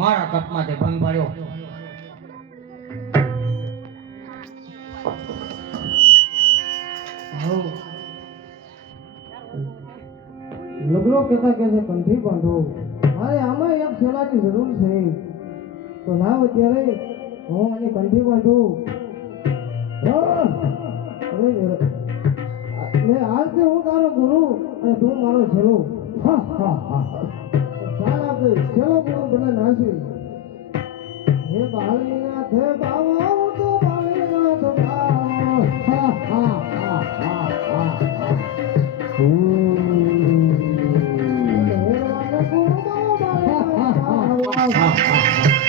મારા કપમાં તે ભંગ પાડ્યો. લગડો કહેતા કે છે કંઠી બાંધો. મારે આમાં એક છેલાની જરૂર છે, તો લાવ અત્યારે હું આની કંઠી બાંધું. આજથી હું તારો ગુરુ અને તું મારો છેલ્લો. ચાલ આપણે છેલ્લો ગુરુ બને નાસી. હે બાળીનાથ બાવો તો બાળીનાથ બાવો. Ha ha ha ha.